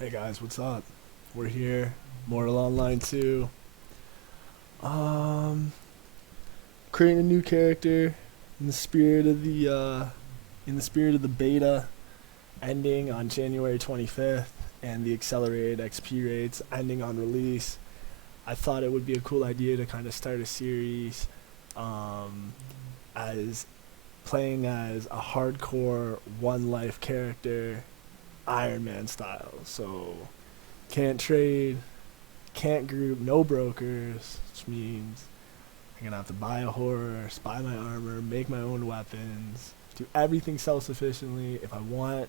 Hey guys, what's up? We're here, Mortal Online 2. Um, Creating a new character in the spirit of the beta ending on January 25th, and the accelerated XP rates ending on release. I thought it would be a cool idea to kind of start a series, um, as playing as a hardcore one life character, Ironman style. So can't trade, can't group, no brokers, which means I'm gonna have to buy a horse, buy my armor, make my own weapons, do everything self sufficiently. If I want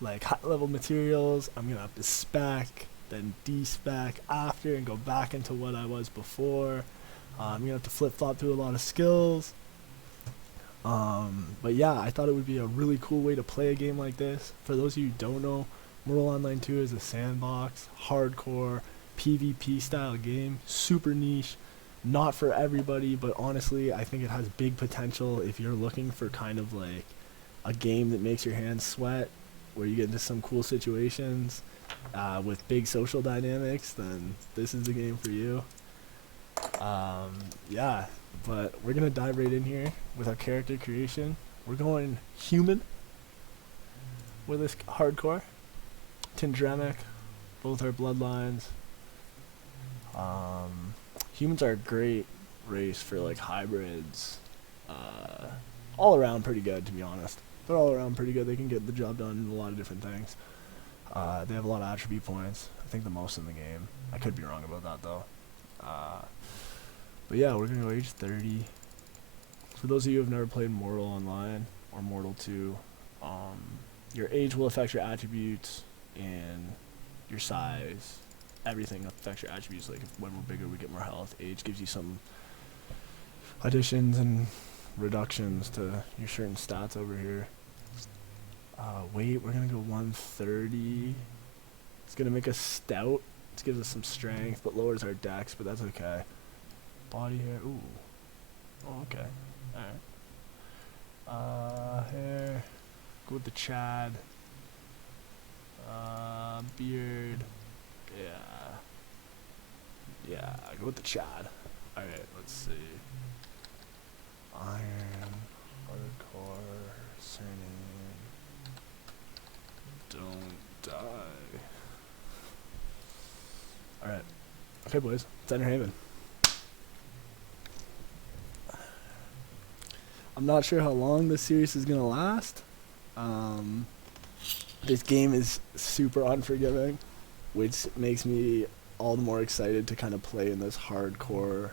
like high level materials, I'm gonna have to spec, then despec after, and go back into what I was before. I'm gonna have to flip flop through a lot of skills. But yeah, I thought it would be a really cool way to play a game like this. For those of you who don't know, Mortal Online 2 is a sandbox, hardcore, PvP style game, super niche, not for everybody, but honestly, I think it has big potential if you're looking for kind of like a game that makes your hands sweat, where you get into some cool situations with big social dynamics, then this is the game for you. Yeah, but we're gonna dive right in here with our character creation. We're going human with this hardcore. Tindremic, both our bloodlines. Humans are a great race for like hybrids. Uh, all around pretty good, to be honest. They're all around pretty good. They can get the job done in a lot of different things. They have a lot of attribute points. I think the most in the game. I could be wrong about that though. Uh, but yeah, we're gonna go age 30. For those of you who have never played Mortal Online or Mortal 2, your age will affect your attributes and your size. Everything affects your attributes. Like when we're bigger, we get more health. Age gives you some additions and reductions to your certain stats over here. Weight, we're gonna go 130. It's gonna make us stout. It gives us some strength, but lowers our dex, but that's okay. Body hair, ooh. Oh, okay. Alright. Hair. Go with the Chad. Beard. Yeah. Yeah, go with the Chad. Alright, let's see. Iron. Hardcore. Surname. Don't die. Alright. Okay, boys. It's Enter Haven. I'm not sure how long this series is gonna last. This game is super unforgiving, which makes me all the more excited to kind of play in this hardcore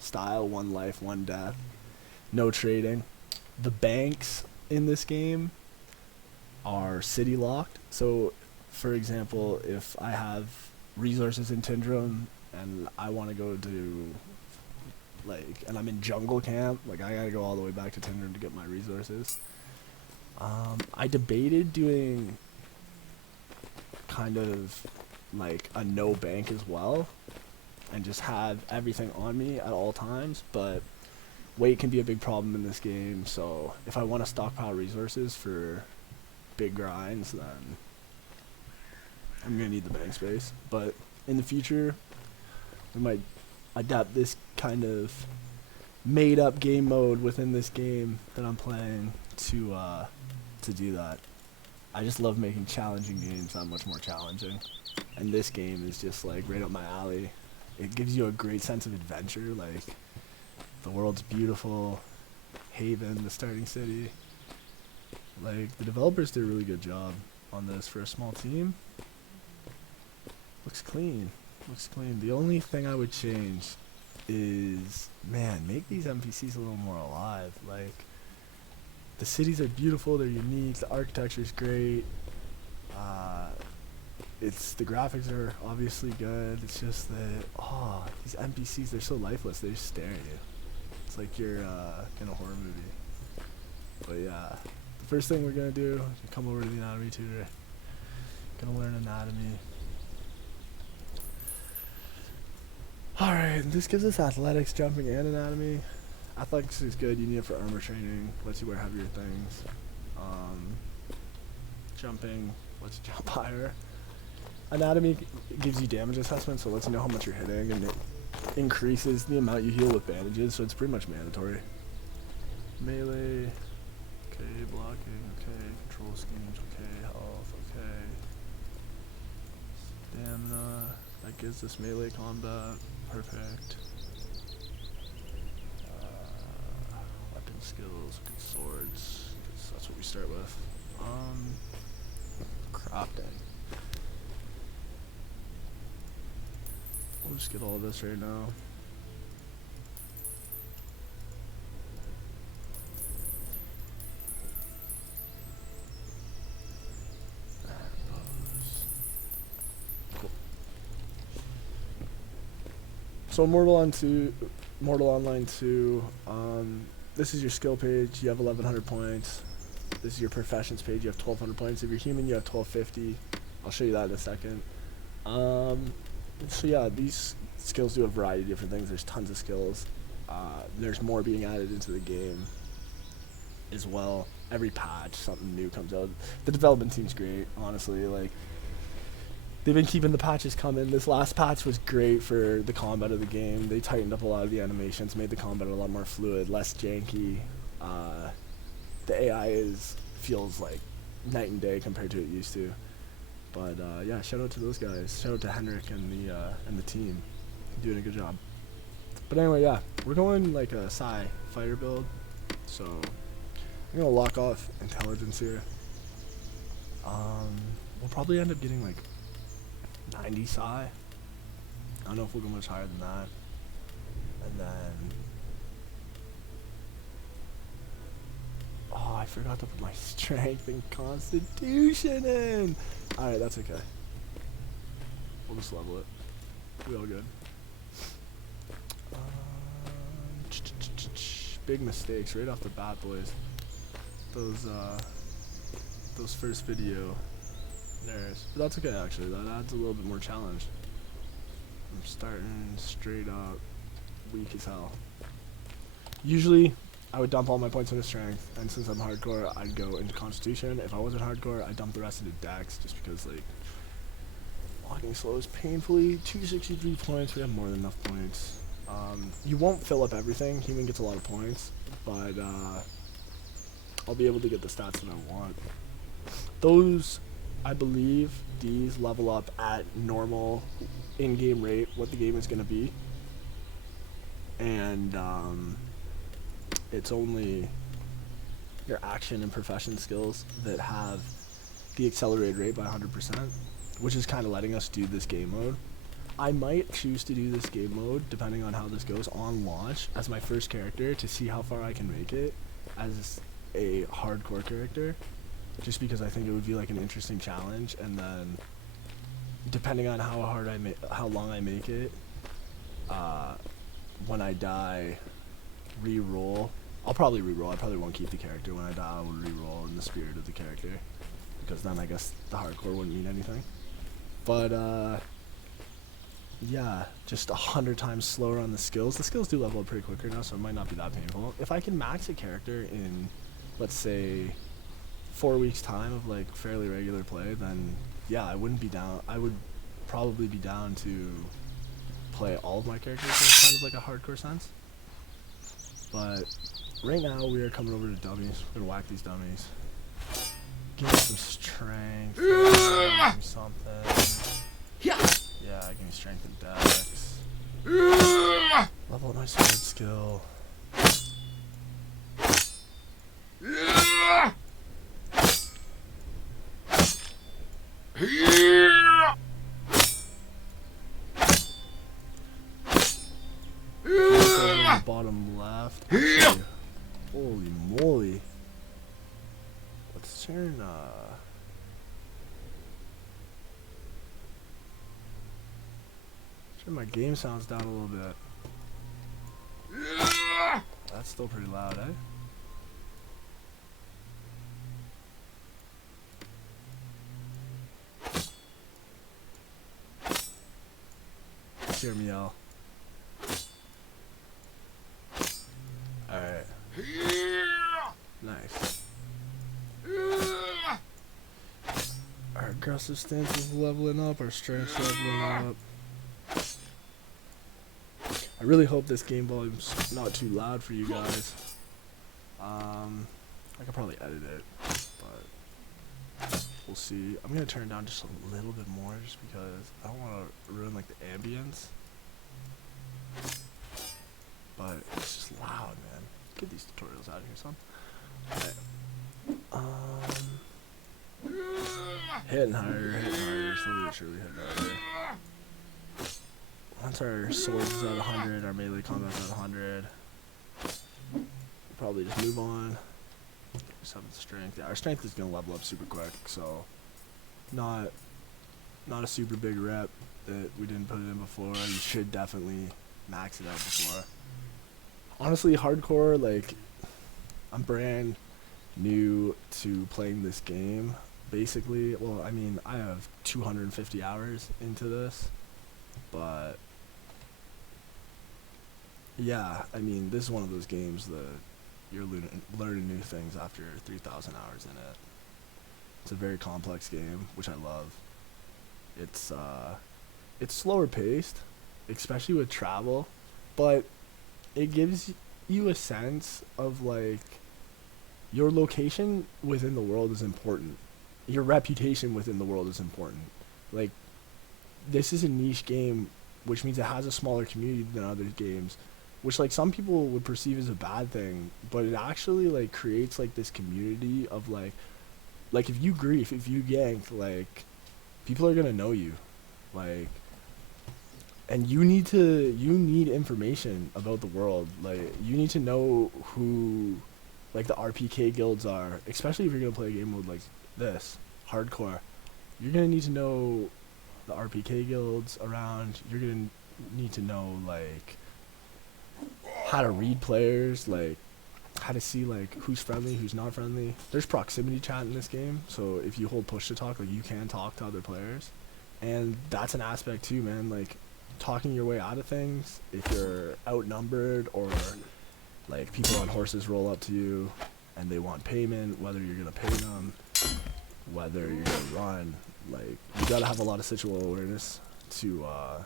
style, one life, one death, no trading. The banks in this game are city locked. So, for example, if I have resources in Tindrum and I want to go to and I'm in jungle camp, like I gotta go all the way back to Tindrum to get my resources. I debated doing kind of like a no bank as well and just have everything on me at all times, but weight can be a big problem in this game, so if I want to stockpile resources for big grinds, then I'm gonna need the bank space. But in the future, we might adapt this kind of made up game mode within this game that I'm playing to do that. I just love making challenging games that much more challenging, and this game is just like right up my alley. It gives you a great sense of adventure. Like the world's beautiful, Haven, the starting city. Like the developers did a really good job on this for a small team. Looks clean. Looks clean. The only thing I would change is, man, make these NPCs a little more alive. Like the cities are beautiful, they're unique, the architecture is great. It's the graphics are obviously good. It's just that these NPCs, they're so lifeless. They just stare at you. It's like you're in a horror movie. But yeah, the first thing we're gonna do is come over to the anatomy tutor. Gonna learn anatomy. Alright, this gives us athletics, jumping, and anatomy. Athletics is good. You need it for armor training. Lets you wear heavier things. Jumping lets you jump higher. Anatomy gives you damage assessment, so it lets you know how much you're hitting, and it increases the amount you heal with bandages, so it's pretty much mandatory. Melee, okay, blocking, okay, control schemes, okay, health, okay. Stamina, that gives us melee combat, perfect. Weapon skills, good swords, that's what we start with. Crafting. We'll just get all of this right now. Cool. So Mortal Online 2, this is your skill page, you have 1100 points. This is your professions page, you have 1200 points. If you're human, you have 1250. I'll show you that in a second. So yeah, these skills do a variety of different things. There's tons of skills. There's more being added into the game as well. Every patch, something new comes out. The development team's great, honestly. Like, they've been keeping the patches coming. This last patch was great for the combat of the game. They tightened up a lot of the animations, made the combat a lot more fluid, less janky. The AI feels like night and day compared to what it used to. But yeah, shout out to those guys. Shout out to Henrik and the team, doing a good job. But anyway, yeah, we're going like a Psi fighter build, so I'm gonna lock off intelligence here. We'll probably end up getting like 90 Psi. I don't know if we'll go much higher than that. And then, oh, I forgot to put my strength and constitution in. Alright, that's okay. We'll just level it. We all good. Big mistakes right off the bat, boys. Those first video nerves. But that's okay, actually. That adds a little bit more challenge. I'm starting straight up weak as hell. Usually, I would dump all my points into strength, and since I'm hardcore, I'd go into constitution. If I wasn't hardcore, I'd dump the rest into dex, just because, like, walking slow is painfully 263 points. We have more than enough points. You won't fill up everything. Human gets a lot of points, but I'll be able to get the stats that I want. Those, I believe, these level up at normal in-game rate, what the game is going to be. And it's only your action and profession skills that have the accelerated rate by 100%, which is kind of letting us do this game mode. I might choose to do this game mode, depending on how this goes, on launch as my first character to see how far I can make it as a hardcore character, just because I think it would be like an interesting challenge. And then, depending on how long I make it, when I die, re-roll. I'll probably re-roll. I probably won't keep the character. When I die, I will re-roll in the spirit of the character, because then I guess the hardcore wouldn't mean anything. But yeah, just 100 times slower on the skills. The skills do level up pretty quicker now, so it might not be that painful. If I can max a character in, let's say, 4 weeks time of like fairly regular play, then yeah, I wouldn't be down. I would probably be down to play all of my characters in kind of like a hardcore sense. But right now we are coming over to dummies. We're gonna whack these dummies. Give me some strength. Give me something. Yeah, give me strength and dex. Level up my sword skill. Bottom left. Actually, holy moly. Let's turn my game sounds down a little bit. That's still pretty loud, eh? Let's hear me yell. Alright. Nice. Our aggressive stance is leveling up, our strength's leveling up. I really hope this game volume's not too loud for you guys. I could probably edit it, but we'll see. I'm gonna turn it down just a little bit more, just because I don't want to ruin like the ambience. But it's just loud, man. Get these tutorials out of here, son. Alright. Hitting higher, slowly but surely hitting higher. Once our swords is at 100, our melee combat's at 100. We'll probably just move on. 7 strength. Yeah, our strength is gonna level up super quick, so not a super big rep that we didn't put it in before. You should definitely max it out before. Honestly, hardcore, like, I'm brand new to playing this game. Basically, well, I mean, I have 250 hours into this, but yeah, I mean, this is one of those games that you're learning new things after 3,000 hours in it. It's a very complex game, which I love. It's slower paced, especially with travel, but it gives you a sense of, like, your location within the world is important. Your reputation within the world is important. Like, this is a niche game, which means it has a smaller community than other games, which, like, some people would perceive as a bad thing, but it actually, like, creates, like, this community of, like, if you grief, if you gank, like, people are gonna know you, like, and you need information about the world. Like, you need to know who, like, the RPK guilds are, especially if you're gonna play a game mode like this, hardcore. You're gonna need to know the RPK guilds around. You're gonna need to know, like, how to read players, like, how to see, like, who's friendly, who's not friendly. There's proximity chat in this game, so if you hold push to talk, like, you can talk to other players, and that's an aspect too, man. Like, talking your way out of things if you're outnumbered, or, like, people on horses roll up to you and they want payment, whether you're gonna pay them, whether you're gonna run. Like, you gotta have a lot of situational awareness to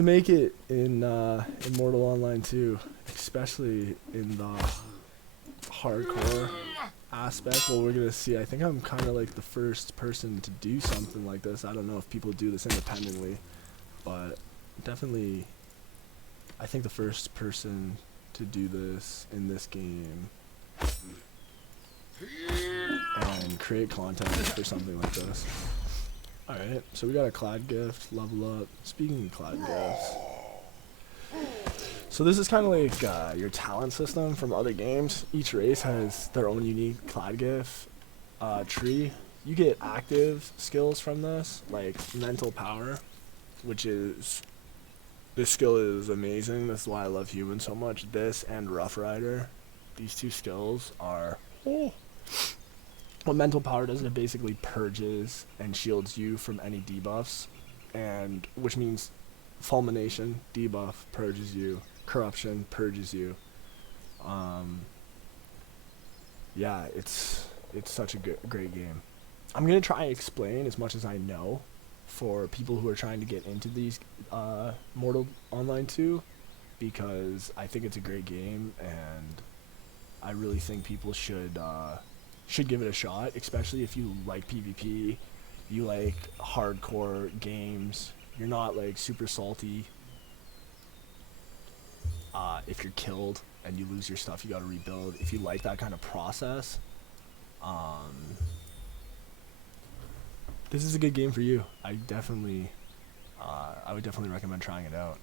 make it in Mortal Online 2, especially in the hardcore aspect. Well, we're gonna see. I think I'm kind of like the first person to do something like this. I don't know if people do this independently, but definitely I think the first person to do this in this game and create content for something like this. Alright, so we got a Clad gift, level up. Speaking of Clad gifts, so this is kind of like your talent system from other games. Each race has their own unique Clad gift tree. You get active skills from this, like mental power, which is, this skill is amazing. This is why I love humans so much. This and Rough Rider, these two skills are, what mental power does, it basically purges and shields you from any debuffs, and which means fulmination, debuff, purges you, corruption, purges you. Yeah, it's such a great game. I'm gonna try and explain as much as I know for people who are trying to get into these Mortal Online 2, because I think it's a great game, and I really think people should give it a shot, especially if you like PvP, you like hardcore games, you're not, like, super salty if you're killed and you lose your stuff, you gotta rebuild. If you like that kind of process, this is a good game for you. I would definitely recommend trying it out.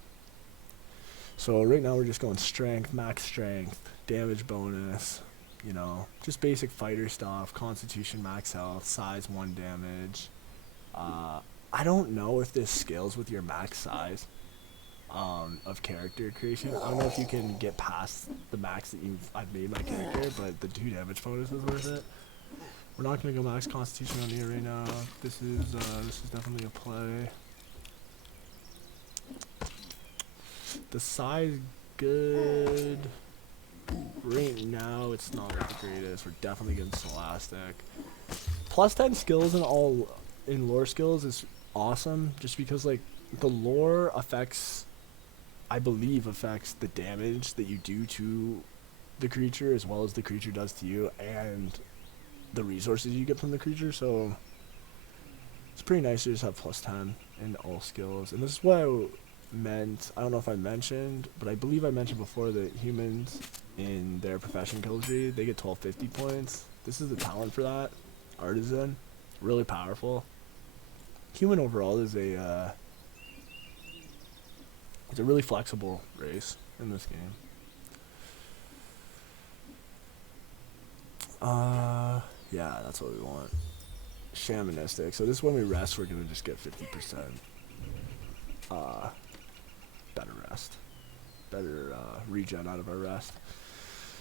So right now we're just going strength, max strength, damage bonus, you know, just basic fighter stuff, constitution, max health, size 1 damage. I don't know if this scales with your max size of character creation. I don't know if you can get past the max that I've made my character, but the 2 damage bonus is worth it. We're not gonna go max constitution on here right now. This is definitely a play. The size good. right now it's not like the greatest. We're definitely getting Scholastic. Plus 10 skills in lore skills is awesome, just because like the lore I believe affects the damage that you do to the creature as well as the creature does to you, and the resources you get from the creature. So it's pretty nice to just have plus 10 in all skills. And this is what I meant. I don't know if I mentioned, but I believe I mentioned before that humans in their profession kill tree, they get 1250 points. This is the talent for that. Artisan, really powerful. Human overall is it's a really flexible race in this game. Yeah, that's what we want. Shamanistic. So this is when we rest, we're gonna just get 50%. Better rest. Better regen out of our rest.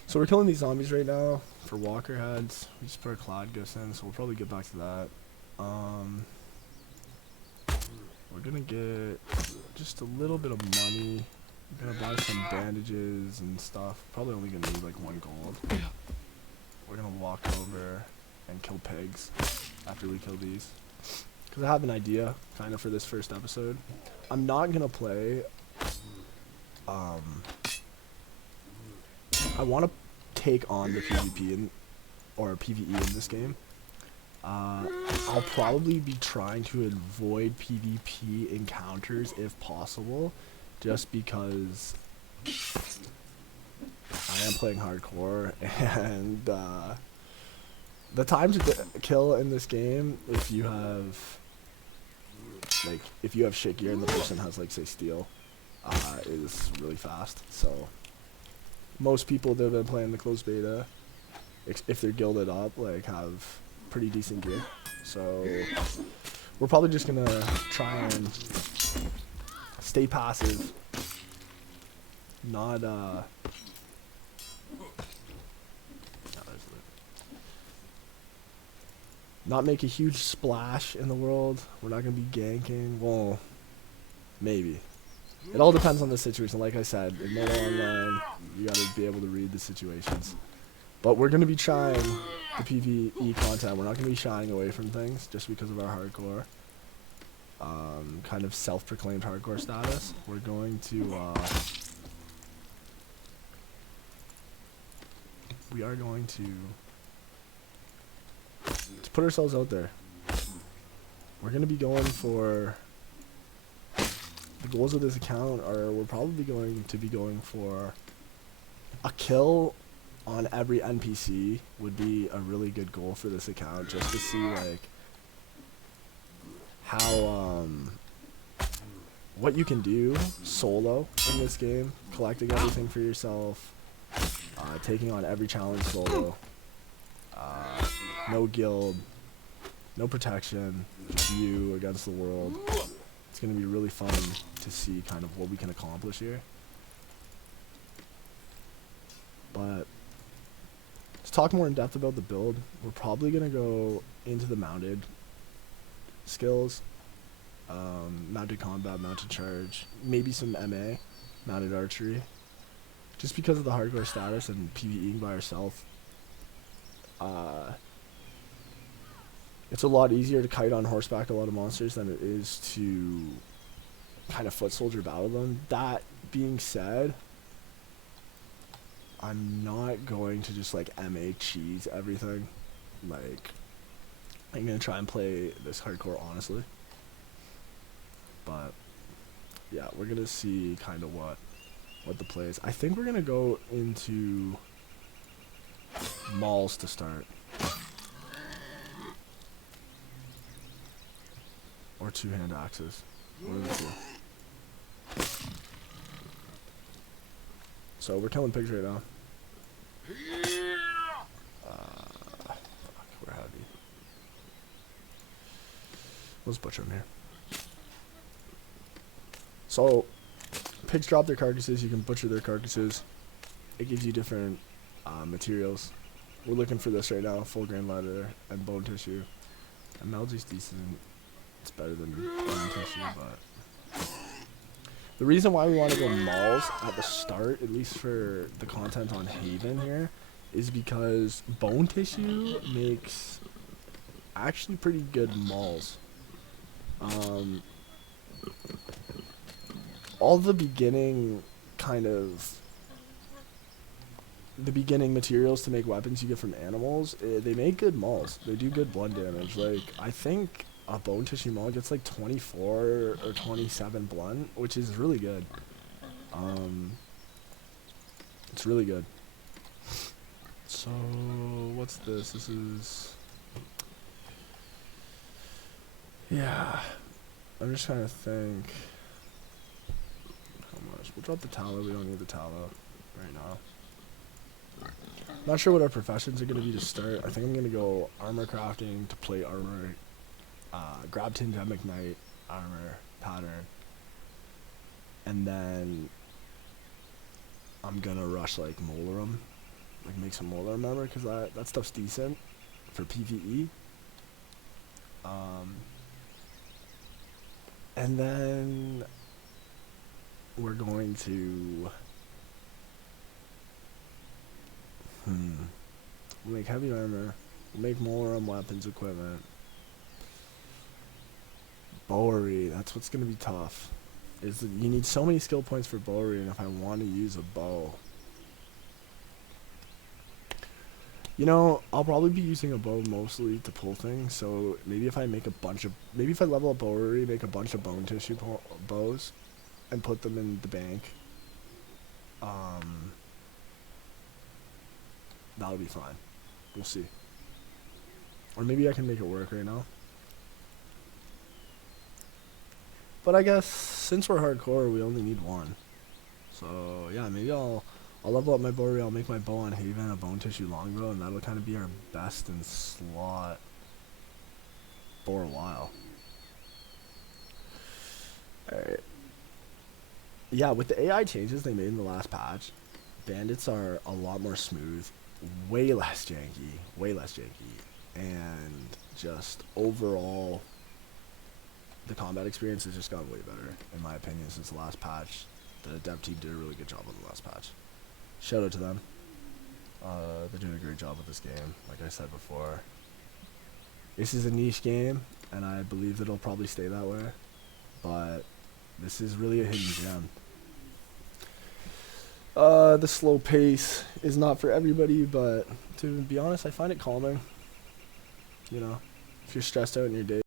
So we're killing these zombies right now for walker heads. We just put our cloud gifts in, so we'll probably get back to that. We're gonna get just a little bit of money. We're gonna buy some bandages and stuff. Probably only gonna need like 1 gold. We're gonna walk over and kill pigs after we kill these. Because I have an idea, kind of, for this first episode. I'm not gonna play... I want to take on the PvP or PvE in this game. I'll probably be trying to avoid PvP encounters if possible, just because I am playing hardcore, and the time to kill in this game, if you have shit gear and the person has like say steel, is really fast. So most people that have been playing the closed beta, if they're guilded up, like have pretty decent gear. So we're probably just gonna try and stay passive, not not make a huge splash in the world. We're not gonna be ganking. Well, maybe. It all depends on the situation. Like I said, in Moto Online, you gotta be able to read the situations. But we're gonna be trying the PvE content. We're not gonna be shying away from things just because of our hardcore, kind of self-proclaimed hardcore status. We're going to, we are going to put ourselves out there. We're gonna be going for, the goals of this account are, we're probably going to be going for a kill on every NPC would be a really good goal for this account, just to see like how what you can do solo in this game, collecting everything for yourself, taking on every challenge solo, no guild, no protection, just you against the world. It's gonna be really fun to see kind of what we can accomplish here. But let's talk more in depth about the build. We're probably gonna go into the mounted skills, mounted combat, mounted charge, maybe some MA, mounted archery, just because of the hardcore status and PvEing by ourselves. It's a lot easier to kite on horseback a lot of monsters than it is to kind of foot soldier battle them. That being said, I'm not going to just like MA cheese everything. Like, I'm gonna try and play this hardcore honestly. But yeah, we're gonna see kind of what the play is. I think we're gonna go into malls to start. Or two-hand axes. One of the two. So we're killing pigs right now. Fuck, we're heavy. Let's butcher them here. So, pigs drop their carcasses. You can butcher their carcasses. It gives you different materials. We're looking for this right now: full grain leather and bone tissue. MLG's decent. It's better than bone tissue, but The reason why we want to go malls at the start, at least for the content on Haven here, is because bone tissue makes actually pretty good malls. Um, all the beginning kind of the beginning materials to make weapons you get from animals, they make good mauls. They do good blood damage. Like, I think a bone tissue maul gets like 24 or 27 blunt, which is really good. It's really good. So, what's this? This is... Yeah. I'm just trying to think. How much? We'll drop the tallow. We don't need the tallow right now. Not sure what our professions are going to be to start. I think I'm going to go armor crafting to plate armor, grab Tindemic Knight armor pattern, and then I'm going to rush like Molarum, like make some Molarum armor, because that stuff's decent for PvE. And then we're going to... We'll make heavy armor. We'll make Molarum weapons equipment. Bowery, that's what's gonna be tough. Is that you need so many skill points for bowery, and if I want to use a bow, you know, I'll probably be using a bow mostly to pull things. So maybe if I make maybe if I level up bowery, make a bunch of bone tissue bows, and put them in the bank. That'll be fine. We'll see. Or maybe I can make it work right now. But I guess since we're hardcore, we only need one. So yeah, maybe I'll level up my bowery. I'll make my bow on Haven a bone tissue longbow, and that'll kind of be our best in slot for a while. Alright. Yeah, with the AI changes they made in the last patch, bandits are a lot more smooth, way less janky, and just overall, the combat experience has just gotten way better, in my opinion, since the last patch. The dev team did a really good job on the last patch. Shout out to them. They're doing a great job with this game, like I said before. This is a niche game, and I believe it'll probably stay that way, but this is really a hidden gem. The slow pace is not for everybody, but to be honest, I find it calming. You know, if you're stressed out in your day,